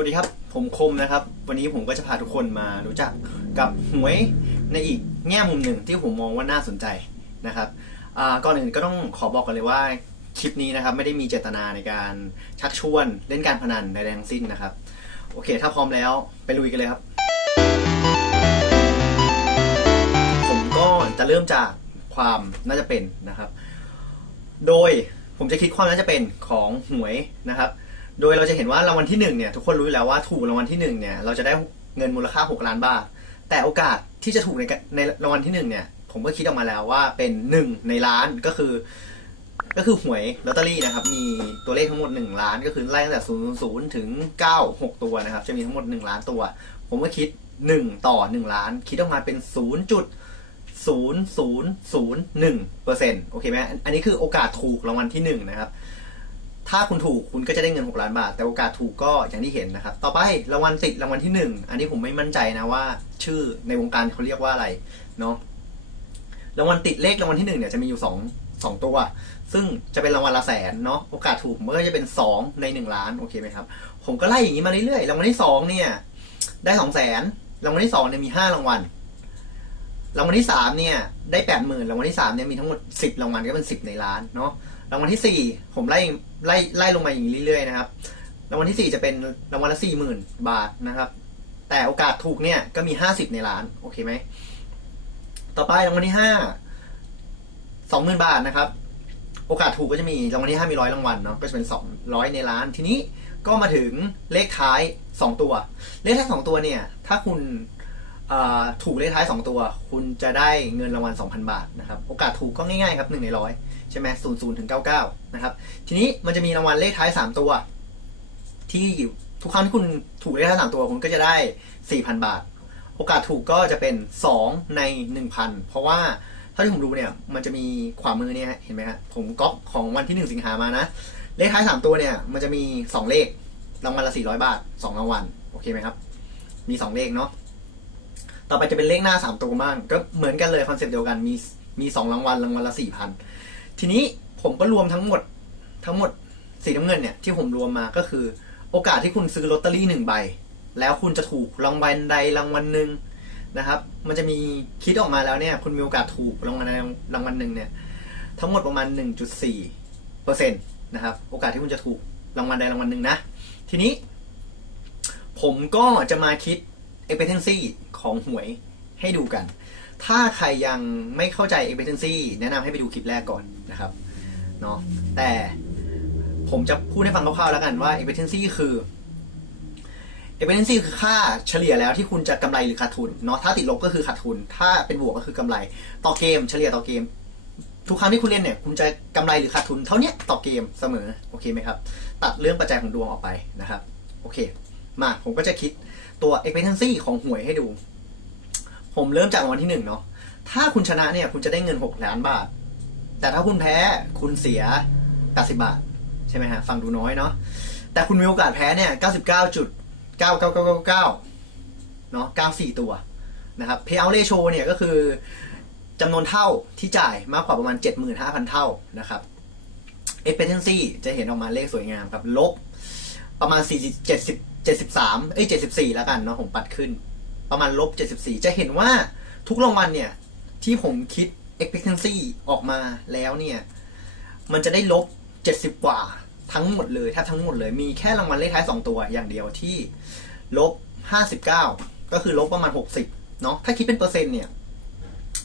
วัสดีครับผมคมนะครับ วันนี้ผมก็จะพาทุกคนมารู้จักกับหวยในอีกแง่มุมหนึ่งที่ผมมองว่าน่าสนใจนะครับอ่าก่อนอื่นก็ต้องขอบอกกันเลยว่าคลิปนี้นะครับไม่ได้มีเจตนาในการชักชวนเล่นการพนันใดๆทั้งสิ้นนะครับ โอเค ถ้าพร้อมแล้วไปลุยกันเลยครับ ผมก็จะเริ่มจากความน่าจะเป็นนะครับ โดยผมจะคิดความน่าจะเป็นของหวยนะครับ โดยเราจะเห็นว่ารางวัลที่หนึ่งเนี่ยทุกคนรู้แล้วว่าถูกรางวัลที่หนึ่งเนี่ยเราจะได้เงินมูลค่า 6 ล้านบาท แต่โอกาสที่จะถูกในในรางวัลที่หนึ่งเนี่ยผมก็คิดออกมาแล้วว่าเป็นหนึ่งในล้านก็คือ ก็คือหวยลอตเตอรี่นะครับมีตัวเลขทั้งหมด 1 ล้าน ก็คือไล่ตั้งแต่0 0ถึง 9 6 ตัวนะครับจะมีทั้งหมด 1 ล้านตัว ผมก็คิด 1 ต่อ 1 ล้าน คิดออกมาเป็น 0 จุด0001เปอร์เซ็นต์โอเคไหมอันอันนี้คือโอกาสถูกรางวัลที่ 1 นะครับ ถ้าคุณถูกคุณก็จะได้เงิน 6 ล้านบาท แต่โอกาสถูกก็อย่างที่เห็นนะครับ ต่อไปรางวัลติดรางวัลที่ 1 อันนี้ผมไม่มั่นใจนะว่า ชื่อในวงการเขาเรียกว่าอะไรเนาะรางวัลติดเลขรางวัลที่1เนี่ยจะมีอยู่2 2ตัว ซึ่งจะเป็นรางวัลละแสนเนาะโอกาสถูกมันก็จะเป็น 2 ใน 1 ล้านโอเคไหมครับ ผมก็ไล่อย่างนี้มาเรื่อยๆรางวัลที่2เนี่ยได้2แสนรางวัลที่2เนี่ยมี 5 รางวัล รางวัลที่3เนี่ยได้8 0,000รางวัลที่3เนี่ยมีทั้งหมด10รางวัลก็เป็น10ในล้านเนาะรางวัลที่สี่ผมไล่ไล่ไล่ลงมาอย่างนี้เรื่อยๆนะครับรางวัลที่สี่จะเป็นรางวัลละสี่หมื่นบาทนะครับ แต่โอกาสถูกเนี่ยก็มีห้าสิบในล้านโอเคไหมต่อไปรางวัลที่ห้าสองหมื่นบาทนะครับ โอกาสถูกก็จะมีรางวัลที่ห้ามีร้อยรางวัลเนาะก็จะเป็นสองร้อยในล้าน ทีนี้ก็มาถึงเลขท้ายสองตัว เลขท้ายสองตัวเนี่ย ถ้าคุณ ถูกเลขท้ายสองตัว คุณจะได้เงินรางวัลสองพันบาทนะครับ โอกาสถูกก็ง่ายๆครับหนึ่งในร้อยใช่ไหมศูนย์ศูนย์ถึงเก้าเก้านะครับ ทีนี้มันจะมีรางวัลเลขท้ายสามตัว ที่ทุกครั้งที่คุณถูกเลขท้ายสามตัว คุณก็จะได้สี่พันบาท โอกาสถูกก็จะเป็นสองในหนึ่งพันเพราะว่าเท่าที่ผมดูเนี่ย มันจะมีขวามือเนี่ยเห็นไหมฮะผมก๊อปของวันที่หนึ่งสิงหามานะ เลขท้ายสามตัวเนี่ย มันจะมีสองเลข รางวัลละสี่ร้อยบาทสองรางวัล โอเคไหมครับ มีสองเลขเนาะ ต่อไปจะเป็นเลขหน้าสามตัวบ้าง ก็เหมือนกันเลยคอนเซ็ปต์เดียวกัน มีมีสองรางวัลรางวัลละสี่พันทีนี้ผมก็รวมทั้งหมดทั้งหมดสีน้ำเงินเนี่ยที่ผมรวมมาก็คือ โอกาสที่คุณซื้อลอตเตอรี่หนึ่งใบ แล้วคุณจะถูกรางวัลใดรางวัลหนึ่งนะครับ มันจะมีคิดออกมาแล้วเนี่ย คุณมีโอกาสถูกรางวัลใดรางวัลหนึ่งเนี่ย ทั้งหมดประมาณ 1.4เปอร์เซ็นต์นะครับ โอกาสที่คุณจะถูกรางวัลใดรางวัลหนึ่งนะ ทีนี้ ผมก็จะมาคิด expectancy ของหวยให้ดูกัน ถ้าใครยังไม่เข้าใจ expectancy แนะนำให้ไปดูคลิปแรกก่อนนะครับเนาะแต่ผมจะพูดให้ฟังคร่าวๆแล้วกันว่า expectancy คือ expectancy คือค่าเฉลี่ยแล้วที่คุณจะกำไรหรือขาดทุนเนาะถ้าติดลบก็คือขาดทุน ถ้าเป็นบวกก็คือกำไรต่อเกม เฉลี่ยต่อเกมทุกครั้งที่คุณเล่นเนี่ยคุณจะกำไรหรือขาดทุนเท่านี้ต่อเกมเสมอ โอเคไหมครับ ตัดเรื่องปัจจัยของดวงออกไปนะครับ โอเค มาผมก็จะคิดตัว expectancy ของหวยให้ดู ผมเริ่มจากรางวัลที่หนึ่งเนาะถ้าคุณชนะเนี่ยคุณจะได้เงิน 6 ล้านบาท แต่ถ้าคุณแพ้คุณเสีย 80 บาท ใช่ไหมฮะ ฟังดูน้อยเนาะแต่คุณมีโอกาสแพ้เนี่ย 99.99999เนาะ94 ตัวนะครับ payout ratio เนี่ยก็คือจำนวนเท่าที่จ่ายมากกว่าประมาณ 75,000 เท่านะครับ expectancy จะเห็นออกมาเลขสวยงามครับลบประมาณ 40 70 73เอ้ย74แล้วกันเนาะผมปัดขึ้น ประมาณลบ74จะเห็นว่าทุกรางวัลเนี่ย ที่ผมคิด expectancy ออกมาแล้วเนี่ย มันจะได้ลบ70กว่าทั้งหมดเลยแทบทั้งหมดเลย มีแค่รางวัลเลขท้าย2ตัวอย่างเดียวที่ลบ59ก็คือลบประมาณ60เนาะถ้าคิดเป็นเปอร์เซ็นต์เนี่ย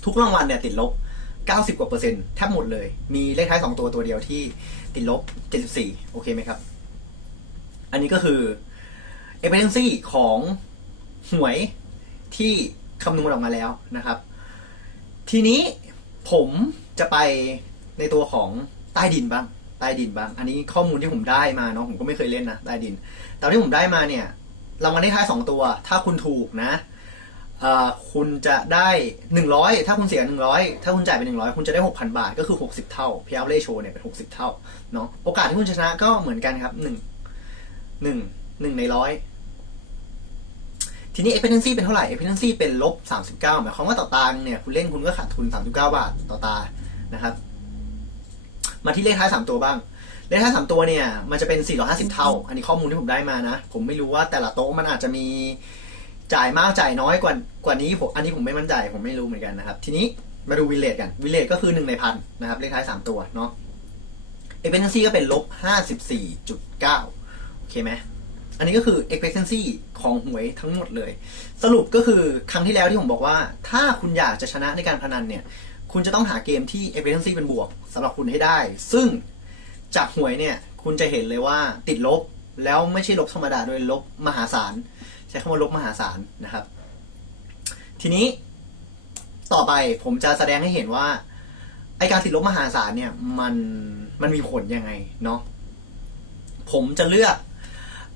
ทุกรางวัลเนี่ยติดลบ90กว่าเปอร์เซ็นต์แทบหมดเลย มีเลขท้าย2ตัวตัวเดียวที่ติดลบ74โอเคไหมครับ อันนี้ก็คือ expectancy ของหวยที่คำนวณออกมาแล้วนะครับ ทีนี้ผมจะไปในตัวของใต้ดินบ้าง ใต้ดินบ้าง อันนี้ข้อมูลที่ผมได้มาเนาะผมก็ไม่เคยเล่นนะใต้ดิน แต่ที่ผมได้มาเนี่ยรางวัลเลขท้ายสองตัว ถ้าคุณถูกนะคุณจะได้หนึ่งร้อยถ้าคุณเสียหนึ่งร้อยถ้าคุณจ่ายไปหนึ่งร้อยคุณจะได้หกพันบาทก็คือหกสิบเท่า p พ r ratio เนี่ยเป็นหกสิบเท่าเนาะโอกาสที่คุณชนะก็เหมือนกันครับหนึ่งหนึ่งหนึ่งในร้อย ทีนี้ expectancy เป็นเท่าไหร่ expectancy เป็นลบสามสิบเก้าหมายความว่าต่อตาเนี่ยคุณเล่นคุณก็ขาดทุนสามสิบเก้าบาทต่อตานะครับ มาที่เลขท้ายสามตัวบ้าง เลขท้ายสามตัวเนี่ยมันจะเป็น 450 เท่า อันนี้ข้อมูลที่ผมได้มานะ ผมไม่รู้ว่าแต่ละโต๊ะมันอาจจะมีจ่ายมากจ่ายน้อยกว่ากว่านี้ผมอันนี้ผมไม่มั่นใจผมไม่รู้เหมือนกันนะครับ ทีนี้มาดูวิเลตกันวิเลตก็คือหนึ่งในพันนะครับเลขท้ายสามตัวเนาะเอ p เ c นซี่ก็เป็นลบ54.9โอเคไหม อันนี้ก็คือ expectancy ของหวยทั้งหมดเลย สรุปก็คือครั้งที่แล้วที่ผมบอกว่า ถ้าคุณอยากจะชนะในการพนันเนี่ย คุณจะต้องหาเกมที่ expectancy เป็นบวกสำหรับคุณให้ได้ ซึ่งจากหวยเนี่ย คุณจะเห็นเลยว่าติดลบแล้วไม่ใช่ลบธรรมดาด้วยลบมหาศาล ใช้คำว่าลบมหาศาลนะครับ ทีนี้ต่อไปผมจะแสดงให้เห็นว่าไอการติดลบมหาศาลเนี่ยมันมันมีผลยังไงเนาะผมจะเลือก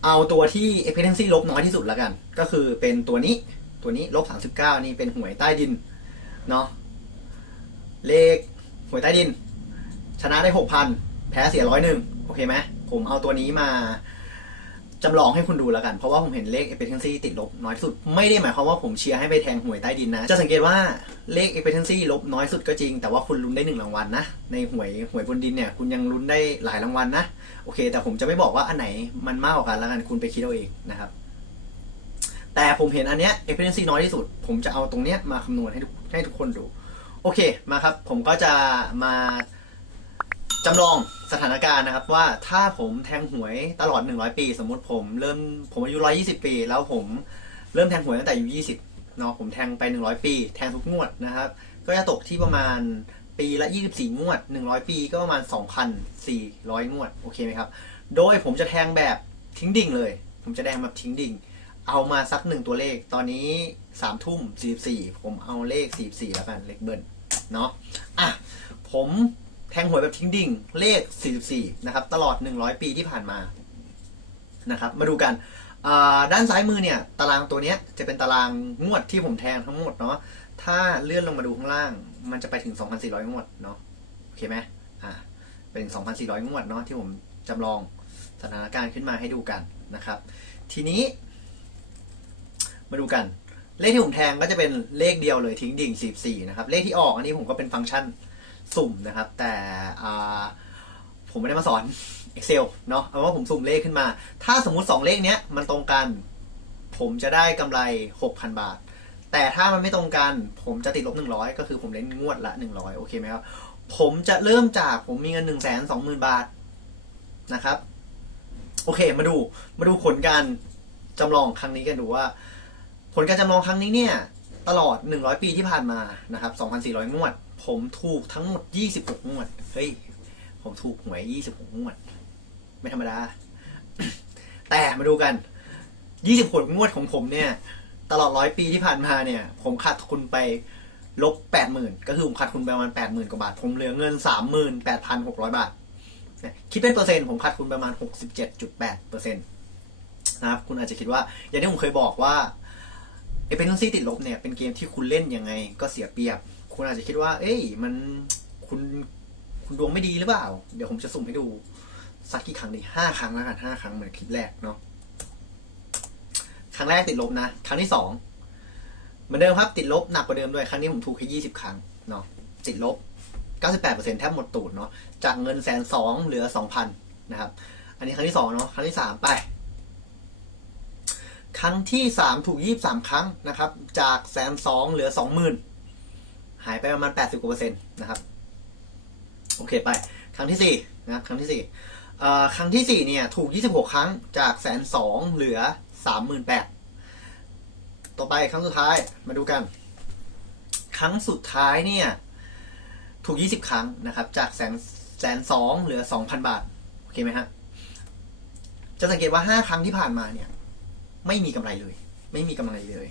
เอาตัวที่ expectancy ลบน้อยที่สุดแล้วกัน ก็คือเป็นตัวนี้ตัวนี้ลบ39นี่เป็นหวยใต้ดินเนาะเลขหวยใต้ดิน ชนะได้6,000แพ้เสียร้อยหนึ่งโอเคไหมผมเอาตัวนี้มา จำลองให้คุณดูแล้วกัน เพราะว่าผมเห็นเลข expectancy ติดลบน้อยสุด ไม่ได้หมายความว่าผมเชียร์ให้ไปแทงหวยใต้ดินนะ จะสังเกตว่าเลข expectancy ลบน้อยสุดก็จริง แต่ว่าคุณลุ้นได้หนึ่งรางวัลนะ ในหวยหวยบนดินเนี่ยคุณยังลุ้นได้หลายรางวัลนะ โอเค แต่ผมจะไม่บอกว่าอันไหนมันมากกว่ากันแล้วกันคุณไปคิดเอาเองนะครับ แต่ผมเห็นอันเนี้ย expectancy น้อยที่สุด ผมจะเอาตรงเนี้ยมาคำนวณให้ทุกให้ทุกคนดู โอเค มาครับ ผมก็จะมา จำลองสถานการณ์นะครับว่าถ้าผมแทงหวยตลอด 100 ปี สมมุติผมเริ่มผมอายุ 120 ปี แล้วผมเริ่มแทงหวยตั้งแต่อายุ20เนาะผมแทงไป 100 ปี แทงทุกงวดนะครับ ก็จะตกที่ประมาณปีละ 24 งวด 100 ปีก็ประมาณ 2,400 งวดโอเคไหมครับ โดยผมจะแทงแบบทิ้งดิ่งเลย ผมจะแทงแบบทิ้งดิ่ง เอามาสักหนึ่งตัวเลขตอนนี้สามทุ่มสี่สี่ผมเอาเลขสี่สี่แล้วกันเลขเบิ้ลเนาะอะผม ทงหวยแบบทิ้งดิ่ง เลข 44 นะครับ ตลอด 100 ปีที่ผ่านมา นะครับ มาดูกัน ด้านซ้ายมือเนี่ย ตารางตัวนี้จะเป็นตารางงวดที่ผมแทงทั้งหมดเนาะ ถ้าเลื่อนลงมาดูข้างล่าง มันจะไปถึง 2,400 งวดเนาะ โอเคไหมอ่า เป็น 2,400 งวดเนาะที่ผมจำลองสถานการณ์ขึ้นมาให้ดูกันนะครับ ทีนี้ มาดูกัน เลขที่ผมแทงก็จะเป็นเลขเดียวเลยทิ้งดิ่ง 44 นะครับ เลขที่ออกอันนี้ผมก็เป็นฟังก์ชัน สุ่มนะครับ แต่ผมไม่ได้มาสอน Excel เนาะเอาว่าผมสุ่มเลขขึ้นมา ถ้าสมมุติ 2 เลขเนี้ยมันตรงกัน ผมจะได้กำไร 6,000 บาท แต่ถ้ามันไม่ตรงกัน ผมจะติดลบ 100 ก็คือผมเล่นงวดละ 100 โอเคไหมครับ ผมจะเริ่มจากผมมีเงิน 1 2 0 0 0 0 บาทนะครับ โอเคมาดูมาดูผลการจำลองครั้งนี้กันดูว่า ผลการจำลองครั้งนี้เนี่ย ตลอด 100 ปีที่ผ่านมานะครับ 2,400 งวด ผมถูกทั้งหมด 26 งวด เฮ้ย ผมถูกหวย 26 งวด ไม่ธรรมดา แต่มาดูกัน 26 งวดของผมเนี่ย ตลอด 100 ปีที่ผ่านมาเนี่ย ผมขาดทุนไปลบ 80,000 ก็คือผมขาดทุนไปประมาณ 80,000 กว่าบาท ผมเหลือเงิน 38,600 บาท คิดเป็นเปอร์เซ็นต์ ผมขาดทุนประมาณ 67.8เปอร์เซ็นต์นะครับ คุณอาจจะคิดว่า อย่างที่ผมเคยบอกว่า เอเ e นซี่ติดลบเนี่ยเป็นเกมที่คุณเล่นยังไงก็เสียเปรียบ คุณอาจจะคิดว่า เอ้ยมันคุณคุณดวงไม่ดีหรือเปล่า เดี๋ยวผมจะสุ่มให้ดูสักกี่ครั้งดีห้าครั้งแล้วกันห้าครั้งเหมือนคลิปแรกเนาะครั้งแรกติดลบนะ ครั้งที่สองเหมือนเดิมครับติดลบหนักกว่าเดิมด้วย ครั้งนี้ผมถูกแค่ยี่สิบครั้งเนาะติดลบ98%แทบหมดตูดเนาะจากเงินแสนสองเหลือสองพันนะครับ อันนี้ครั้งที่สองเนาะครั้งที่สามไป ครั้งที่สามถูกยี่สามครั้งนะครับ จากแสนสองเหลือสองหมื่นหายไปประมาณแปดสิบกว่าเปอร์เซ็นต์นะครับ โอเคไป ครั้งที่สี่นะครั้งที่สี่เอ่อครั้งที่สี่เนี่ยถูกยี่สิบหกครั้งจากแสนสองเหลือสามหมื่นแปดต่อไปครั้งสุดท้ายมาดูกัน ครั้งสุดท้ายเนี่ยถูก 20 ครั้งนะครับ จากแสนแสนสองเหลือ 2,000 บาท โอเคไหมฮะจะสังเกตว่า 5 ครั้งที่ผ่านมาเนี่ย ไม่มีกำไรเลย ไม่มีกำไรเลย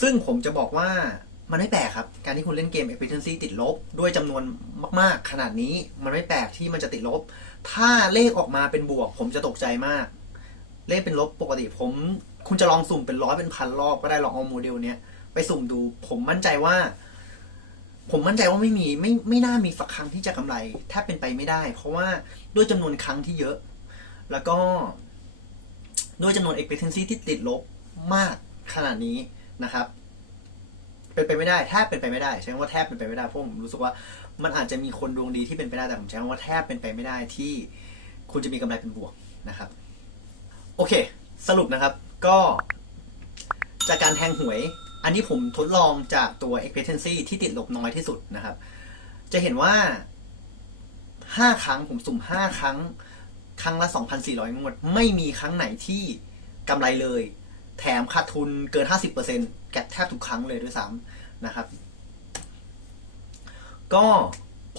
ซึ่งผมจะบอกว่ามันไม่แปลกครับ การที่คุณเล่นเกม efficiency ติดลบ ด้วยจำนวนมากๆ ขนาดนี้มันไม่แปลกที่มันจะติดลบ ถ้าเลขออกมาเป็นบวก ผมจะตกใจมาก เลขเป็นลบปกติผม คุณจะลองสุ่มเป็นร้อยเป็นพันรอบก็ได้ลองเอาโมเดลเนี้ยไปสุ่มดู ผมมั่นใจว่า ผมมั่นใจว่าไม่มีไม่ไม่น่ามีสักครั้งที่จะกำไรแทบเป็นไปไม่ได้ เพราะว่าด้วยจำนวนครั้งที่เยอะ แล้วก็ ด้วยจำนวน expectancy ที่ติดลบมากขนาดนี้นะครับ เป็นไปไม่ได้แทบเป็นไปไม่ได้ใช้คำว่าแทบเป็นไปไม่ได้เพราะผมรู้สึกว่ามันอาจจะมีคนดวงดีที่เป็นไปได้แต่ผมใช้คำว่าแทบเป็นไปไม่ได้ที่คุณจะมีกำไรเป็นบวกนะครับ โอเค สรุปนะครับก็จากการแทงหวย อันนี้ผมทดลองจากตัว expectancy ที่ติดลบน้อยที่สุดนะครับ จะเห็นว่า 5 ครั้งผมสุ่ม 5 ครั้ง ครั้งละ 2,400 งวด ไม่มีครั้งไหนที่กำไรเลย แถมขาดทุนเกิน 50%แกแทบทุกครั้งเลยด้วยซ้ำนะครับ ก็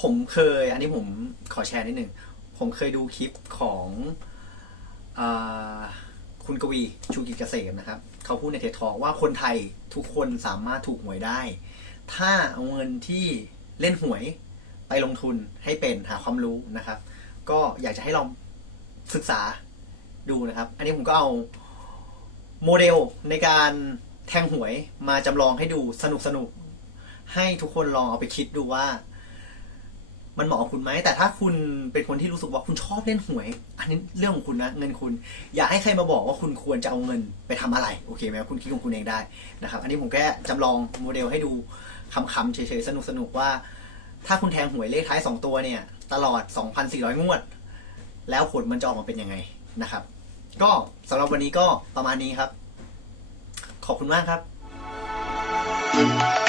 ผมเคย อันนี้ผมขอแชร์นิดหนึ่ง ผมเคยดูคลิปของอคุณกวีชูกิจเกษมนะครับ เขาพูดในเททอว่าคนไทยทุกคนสามารถถูกหวยได้ ถ้าเอาเงินที่เล่นหวยไปลงทุนให้เป็นหาความรู้นะครับ ก็อยากจะให้ลอง ศึกษาดูนะครับ อันนี้ผมก็เอาโมเดลในการแทงหวยมาจำลองให้ดูสนุกสนุกให้ทุกคนลองเอาไปคิดดูว่า มันเหมาะกับคุณไหม แต่ถ้าคุณเป็นคนที่รู้สึกว่าคุณชอบเล่นหวย อันนี้เรื่องของคุณนะ เงินคุณ อย่าให้ใครมาบอกว่าคุณควรจะเอาเงินไปทำอะไร โอเคไหมคุณคิดของคุณเองได้นะครับ อันนี้ผมแค่จำลองโมเดลให้ดูคำๆเฉยๆสนุกๆว่า ถ้าคุณแทงหวยเลขท้าย 2 ตัวเนี่ย ตลอด 2,400 งวด แล้วผลมันจะออกมาเป็นยังไงนะครับ ก็สำหรับวันนี้ก็ประมาณนี้ครับ ขอบคุณมากครับ